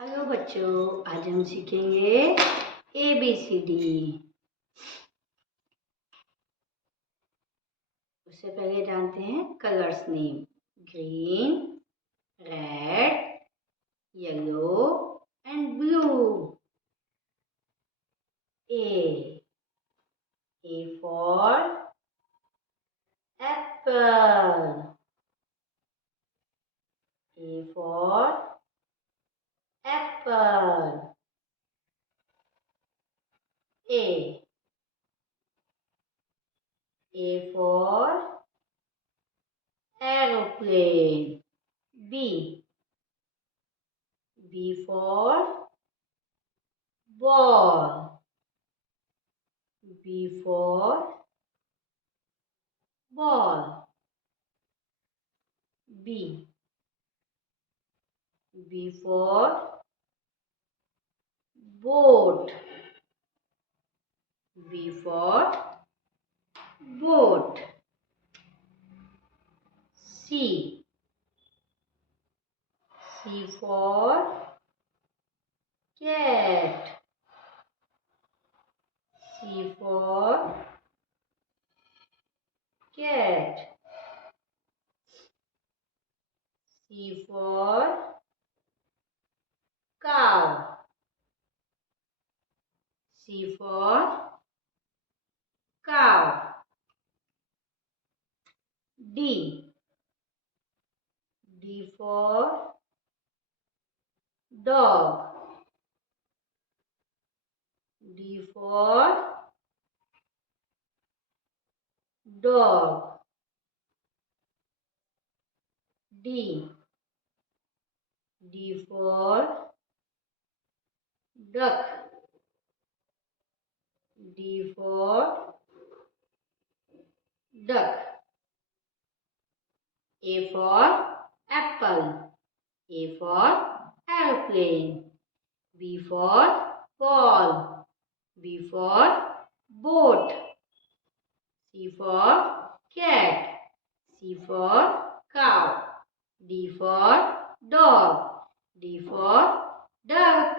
Hello बच्चों, आज हम सीखेंगे ABCD। उससे पहले जानते हैं colours name. Green, red, yellow and blue. A for apple. A for apple. A for aeroplane. B for ball. B for ball. B for boat. B for boat. C for cat. C for cat. C for cow. C for cow. D for dog. D for dog. D for duck. D for duck. A for apple. A for airplane. B for ball. B for boat. C for cat. C for cow. D for dog. D for duck.